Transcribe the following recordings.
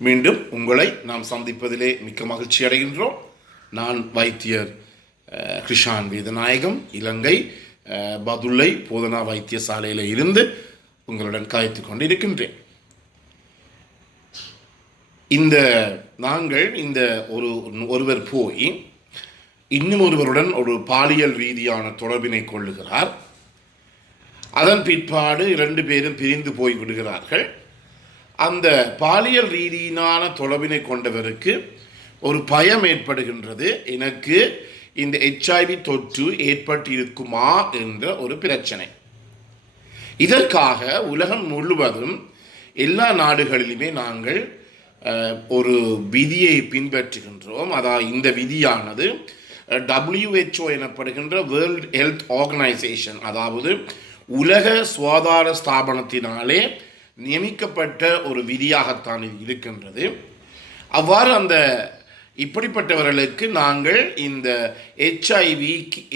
மீண்டும் உங்களை நாம் சந்திப்பதிலே மிக்க மகிழ்ச்சி அடைகின்றோம். நான் வைத்தியர் கிருஷான் வேதநாயகம், இலங்கை பதுளை போதனா வைத்தியசாலையில் இருந்து உங்களுடன் காய்த்து கொண்டு இருக்கின்றேன். நாங்கள் ஒருவர் போய் இன்னும் ஒருவருடன் ஒரு பாலியல் ரீதியான தொடர்பினை கொள்ளுகிறார். அதன் பிற்பாடு 2 பேரும் பிரிந்து போய் விடுகிறார்கள். அந்த பாலியல் ரீதியிலான தொடர்பினை கொண்டவருக்கு ஒரு பயம் ஏற்படுகின்றது. எனக்கு இந்த HIV தொற்று ஏற்பட்டிருக்குமா என்ற ஒரு பிரச்சனை. இதற்காக உலகம் முழுவதும் எல்லா நாடுகளிலுமே நாங்கள் ஒரு விதியை பின்பற்றுகின்றோம். அதாவது இந்த விதியானது WHO எனப்படுகின்ற வேர்ல்ட் ஹெல்த் ஆர்கனைசேஷன், அதாவது உலக சுகாதார ஸ்தாபனத்தினாலே நியமிக்கப்பட்ட ஒரு விதியாகத்தான் இருக்கின்றது. அவ்வாறு இப்படிப்பட்டவர்களுக்கு நாங்கள் இந்த HIV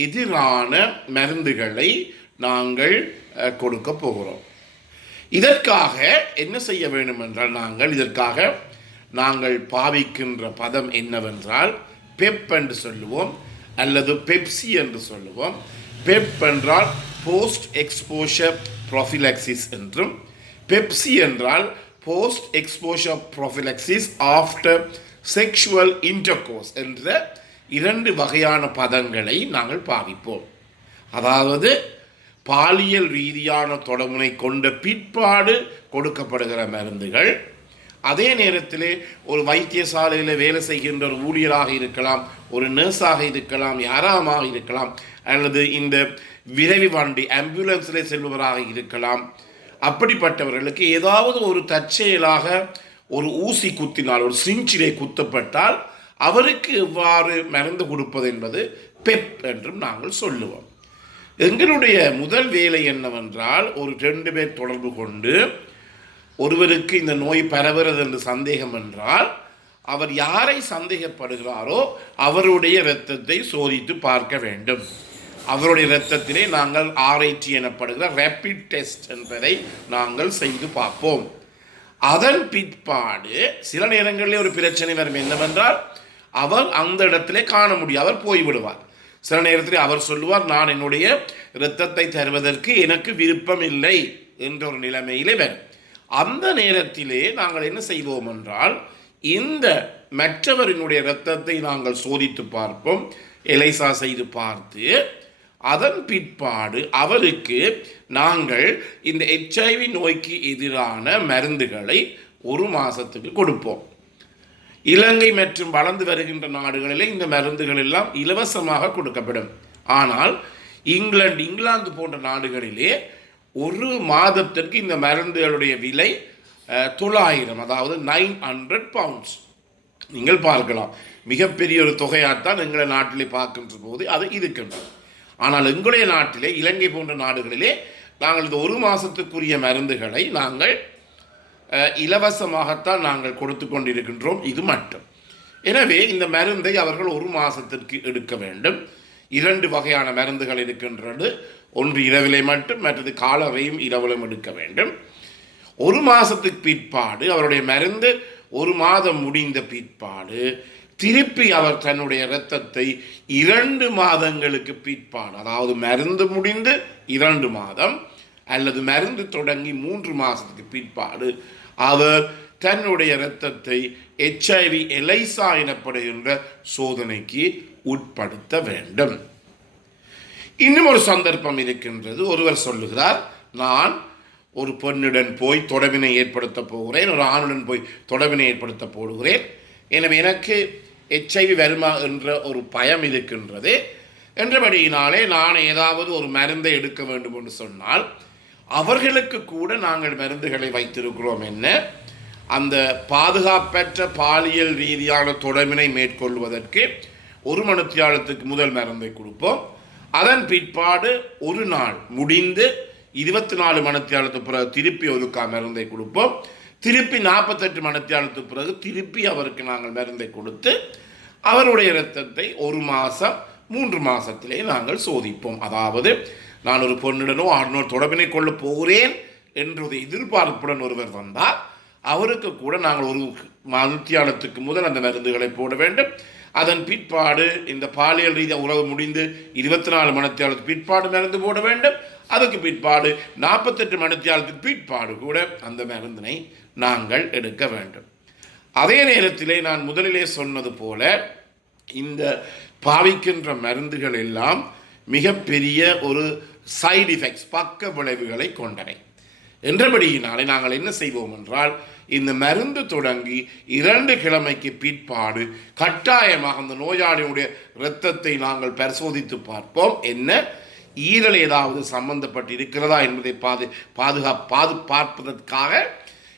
எதிரான மருந்துகளை நாங்கள் கொடுக்க போகிறோம். இதற்காக என்ன செய்ய வேண்டும் என்றால் நாங்கள் பாவிக்கின்ற பதம் என்னவென்றால் பெப் என்று சொல்லுவோம், அல்லது பெப்சி என்று சொல்லுவோம். பெப் என்றால் போஸ்ட் எக்ஸ்போஷர் ப்ரோஃபிலாக்சிஸ் என்றும், பெப்சி என்றால் post exposure prophylaxis after sexual intercourse என்ற 2 வகையான பதங்களை நாங்கள் பாவிப்போம். அதாவது பாலியல் ரீதியான தொடர்பினை கொண்ட பிற்பாடு கொடுக்கப்படுகிற மருந்துகள், அதே நேரத்தில் ஒரு வைத்தியசாலையில் வேலை செய்கின்ற ஒரு ஊழியராக இருக்கலாம், ஒரு நர்ஸாக இருக்கலாம், யாராமாக இருக்கலாம், அல்லது இந்த விரைவு வண்டி ஆம்புலன்ஸில் செல்பவராக இருக்கலாம். அப்படிப்பட்டவர்களுக்கு ஏதாவது ஒரு தற்செயலாக ஒரு ஊசி குத்தினால், ஒரு சிஞ்சிலை குத்தப்பட்டால் அவருக்கு எவ்வாறு மருந்து கொடுப்பது என்பது பெப் என்றும் நாங்கள் சொல்லுவோம். எங்களுடைய முதல் வேலை என்னவென்றால், ஒரு 2 பேர் தொடர்பு கொண்டு ஒருவருக்கு இந்த நோய் பரவுகிறது என்று சந்தேகம் என்றால், அவர் யாரை சந்தேகப்படுகிறாரோ அவருடைய இரத்தத்தை சோதித்து பார்க்க வேண்டும். அவருடைய இரத்தத்திலே நாங்கள் RIT எனப்படுகிற ரேபிட் டெஸ்ட் என்பதை நாங்கள் செய்து பார்ப்போம். அதன் பிற்பாடு சில நேரங்களிலே ஒரு பிரச்சனை வரும். என்னவென்றால், அவர் அந்த இடத்திலே காண முடியும், அவர் போய்விடுவார். சில நேரத்தில் அவர் சொல்லுவார், நான் என்னுடைய இரத்தத்தை தருவதற்கு எனக்கு விருப்பம் இல்லை என்ற ஒரு நிலைமையிலே வரும். அந்த நேரத்திலே நாங்கள் என்ன செய்வோம் என்றால், இந்த மற்றவரினுடைய இரத்தத்தை நாங்கள் சோதித்து பார்ப்போம், எலைசா செய்து பார்த்து அதன் பிற்பாடு அவருக்கு நாங்கள் இந்த HIV நோய்க்கு எதிரான மருந்துகளை 1 மாதத்துக்கு கொடுப்போம். இலங்கை மற்றும் வளர்ந்து வருகின்ற நாடுகளிலே இந்த மருந்துகள் எல்லாம் இலவசமாக கொடுக்கப்படும். ஆனால் இங்கிலாந்து போன்ற நாடுகளிலே 1 மாதத்திற்கு இந்த மருந்துகளுடைய விலை 900, அதாவது 900 பவுண்ட்ஸ். நீங்கள் பார்க்கலாம், மிகப்பெரிய ஒரு தொகையாகத்தான் எங்களை நாட்டிலே பார்க்கின்ற போது அது இருக்கின்றது. ஆனால் எங்களுடைய நாட்டிலே, இலங்கை போன்ற நாடுகளிலே நாங்கள் இந்த 1 மாதத்துக்குரிய மருந்துகளை நாங்கள் இலவசமாகத்தான் நாங்கள் கொடுத்து கொண்டிருக்கின்றோம். இது மட்டும். எனவே இந்த மருந்தை அவர்கள் 1 மாதத்திற்கு எடுக்க வேண்டும். 2 வகையான மருந்துகள் இருக்கின்றது. ஒன்று இரவிலே மட்டும், மற்றது காலவையும் இரவிலும் எடுக்க வேண்டும். 1 மாதத்துக்கு பிற்பாடு அவருடைய மருந்து 1 மாதம் முடிந்த பிற்பாடு திருப்பி அவர் தன்னுடைய இரத்தத்தை 2 மாதங்களுக்கு பிற்பாடு, அதாவது மருந்து முடிந்து 2 மாதம் அல்லது மருந்து தொடங்கி 3 மாதத்துக்கு பிற்பாடு அவர் தன்னுடைய இரத்தத்தை HIV எலைசா எனப்படுகின்ற சோதனைக்கு உட்படுத்த வேண்டும். இன்னும் ஒரு சந்தர்ப்பம் இருக்கின்றது. ஒருவர் சொல்லுகிறார், நான் ஒரு பெண்ணுடன் போய் தொடர்பினை ஏற்படுத்த போகிறேன், ஒரு ஆணுடன் போய் தொடர்பினை ஏற்படுத்த போடுகிறேன், எனவே எனக்கு HIV வருமா என்ற ஒரு பயம் இருக்கின்றது என்றபடியினாலே நான் ஏதாவது ஒரு மருந்தை எடுக்க வேண்டும் என்று சொன்னால், அவர்களுக்கு கூட நாங்கள் மருந்துகளை வைத்திருக்கிறோம். என்ன, அந்த பாதுகாப்பற்ற பாலியல் ரீதியான தொடர்பினை மேற்கொள்வதற்கு 1 மணித்தியாலத்துக்கு முதல் மருந்தை கொடுப்போம். அதன் பிற்பாடு 1 நாள் முடிந்து 24 மணித்தியாலத்துக்கு பிறகு திருப்பி ஒருக்கா மருந்தை கொடுப்போம். திருப்பி 48 மணித்தியாலத்துக்கு பிறகு திருப்பி அவருக்கு நாங்கள் மருந்தை கொடுத்து அவருடைய இரத்தத்தை 1 மாதம் 3 மாதத்திலே நாங்கள் சோதிப்போம். அதாவது நான் ஒரு பொண்ணுடனோ ஆடனோ தொடர்பினை கொள்ள போகிறேன் என்ற எதிர்பார்ப்புடன் ஒருவர் வந்தால் அவருக்கு கூட நாங்கள் மத்தியானத்துக்கு முதல் அந்த மருந்துகளை போட வேண்டும். அதன் பிற்பாடு இந்த பாலியல் ரீதியாக உறவு முடிந்து 24 மணித்தியாலத்துக்கு பிற்பாடு மருந்து போட வேண்டும். அதுக்கு பிற்பாடு 48 மணித்தியாலத்துக்கு பிற்பாடு கூட அந்த மருந்தினை நாங்கள் எடுக்க வேண்டும். அதே நேரத்திலே நான் முதலிலே சொன்னது போல இந்த பாவிக்கின்ற மருந்துகள் எல்லாம் மிகப்பெரிய ஒரு சைடு எஃபெக்ட்ஸ், பக்க விளைவுகளை கொண்டவை என்றபடியினாலே நாங்கள் என்ன செய்வோம் என்றால், இந்த மருந்து தொடங்கி 2 கிழமைக்கு பிற்பாடு கட்டாயமாக அந்த நோயாளியுடைய இரத்தத்தை நாங்கள் பரிசோதித்து பார்ப்போம். என்ன ஈரல் ஏதாவது சம்பந்தப்பட்டு இருக்கிறதா என்பதை பார்ப்பதற்காக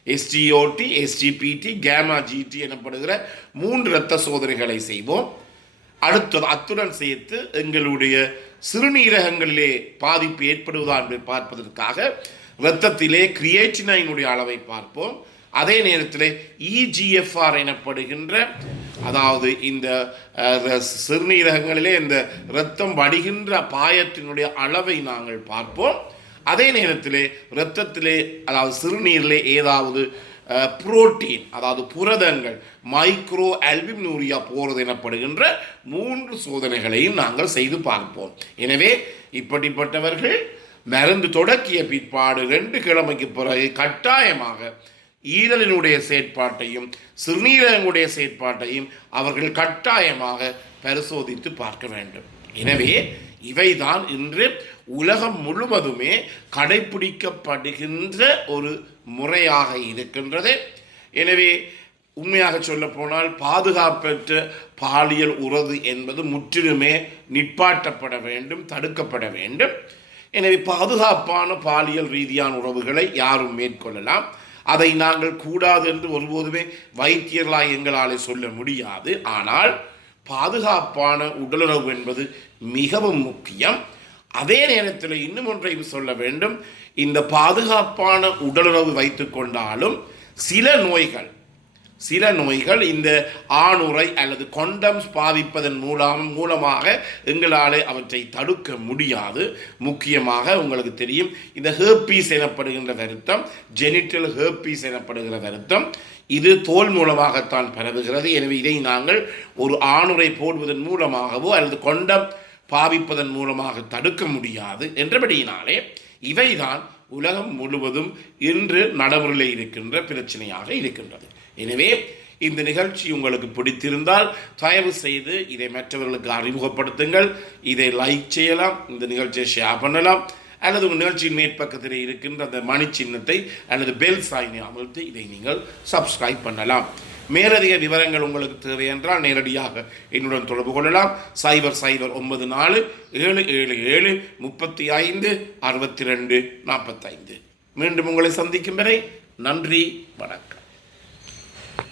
SGOT, SGPT, gamma GT எனப்படுகிற 3 இரத்த சோதனைகளை செய்வோம். அடுத்தது அத்துடன் சேர்த்து எங்களுடைய சிறுநீரகங்களிலே பாதிப்பு ஏற்படுவதா என்பதை பார்ப்பதற்காக இரத்தத்திலே கிரியேட்டினைனுடைய அளவை பார்ப்போம். அதே நேரத்தில் EGFR எனப்படுகின்ற, அதாவது இந்த சிறுநீரகங்களிலே இந்த இரத்தம் வடிகின்ற பாயத்தினுடைய அளவை நாங்கள் பார்ப்போம். அதே நேரத்திலே இரத்தத்திலே, அதாவது சிறுநீரிலே ஏதாவது புரோட்டீன், அதாவது புரதங்கள், மைக்ரோ ஆல்புமினூரியா போகிறது எனப்படுகின்ற 3 சோதனைகளையும் நாங்கள் செய்து பார்ப்போம். எனவே இப்படிப்பட்டவர்கள் மருந்து தொடக்கிய பிற்பாடு 2 கிழமைக்கு பிறகு கட்டாயமாக ஈரலினுடைய செயற்பாட்டையும் சிறுநீரகங்களுடைய செயற்பாட்டையும் அவர்கள் கட்டாயமாக பரிசோதித்து பார்க்க வேண்டும். எனவே இவைதான் இன்று உலகம் முழுவதுமே கடைபிடிக்கப்படுகின்ற ஒரு முறையாக இருக்கின்றது. எனவே உண்மையாக சொல்ல போனால் பாதுகாப்பற்ற பாலியல் உறவு என்பது முற்றிலுமே நிப்பாட்டப்பட வேண்டும், தடுக்கப்பட வேண்டும். எனவே பாதுகாப்பான பாலியல் ரீதியான உறவுகளை யாரும் மேற்கொள்ளலாம். அதை நாங்கள் கூடாது என்று ஒருபோதுமே வைத்தியர்களாக எங்களால் சொல்ல முடியாது. ஆனால் பாதுகாப்பான உடலுறவு என்பது மிகவும் முக்கியம். அதே நேரத்தில் இன்னும் ஒன்றை சொல்ல வேண்டும். இந்த பாதுகாப்பான உடலுறவு வைத்து கொண்டாலும் சில நோய்கள் இந்த ஆணுறை அல்லது கொண்டம்ஸ் பாவிப்பதன் மூலமாக எங்களால் அவற்றை தடுக்க முடியாது. முக்கியமாக உங்களுக்கு தெரியும், இந்த ஹெர்பீஸ் எனப்படுகின்ற வருத்தம், ஜெனிட்டல் ஹெர்பீஸ் எனப்படுகிற வருத்தம், இது தோல் மூலமாகத்தான் பரவுகிறது. எனவே இதை நாங்கள் ஒரு ஆணுறை போடுவதன் மூலமாகவோ அல்லது கொண்டம் பாவிப்பதன் மூலமாக தடுக்க முடியாது. என்றபடியினாலே இவைதான் உலகம் முழுவதும் இன்று நடைமுறையில் இருக்கின்ற பிரச்சனையாக இருக்கின்றது. எனவே இந்த நிகழ்ச்சி உங்களுக்கு பிடித்திருந்தால் தயவு செய்து இதை மற்றவர்களுக்கு அறிமுகப்படுத்துங்கள். இதை லைக் செய்யலாம், இந்த நிகழ்ச்சியை ஷேர் பண்ணலாம், அல்லது உங்கள் நிகழ்ச்சியின் மேற்பக்கத்தில் இருக்கின்ற அந்த மணி சின்னத்தை அல்லது பெல் சாயினை அமர்த்தி இதை நீங்கள் சப்ஸ்கிரைப் பண்ணலாம். மேலதிக விவரங்கள் உங்களுக்கு தேவை என்றால் நேரடியாக என்னுடன் தொடர்பு கொள்ளலாம். 00947777356245. மீண்டும் உங்களை சந்திக்கும் வரை நன்றி, வணக்கம்.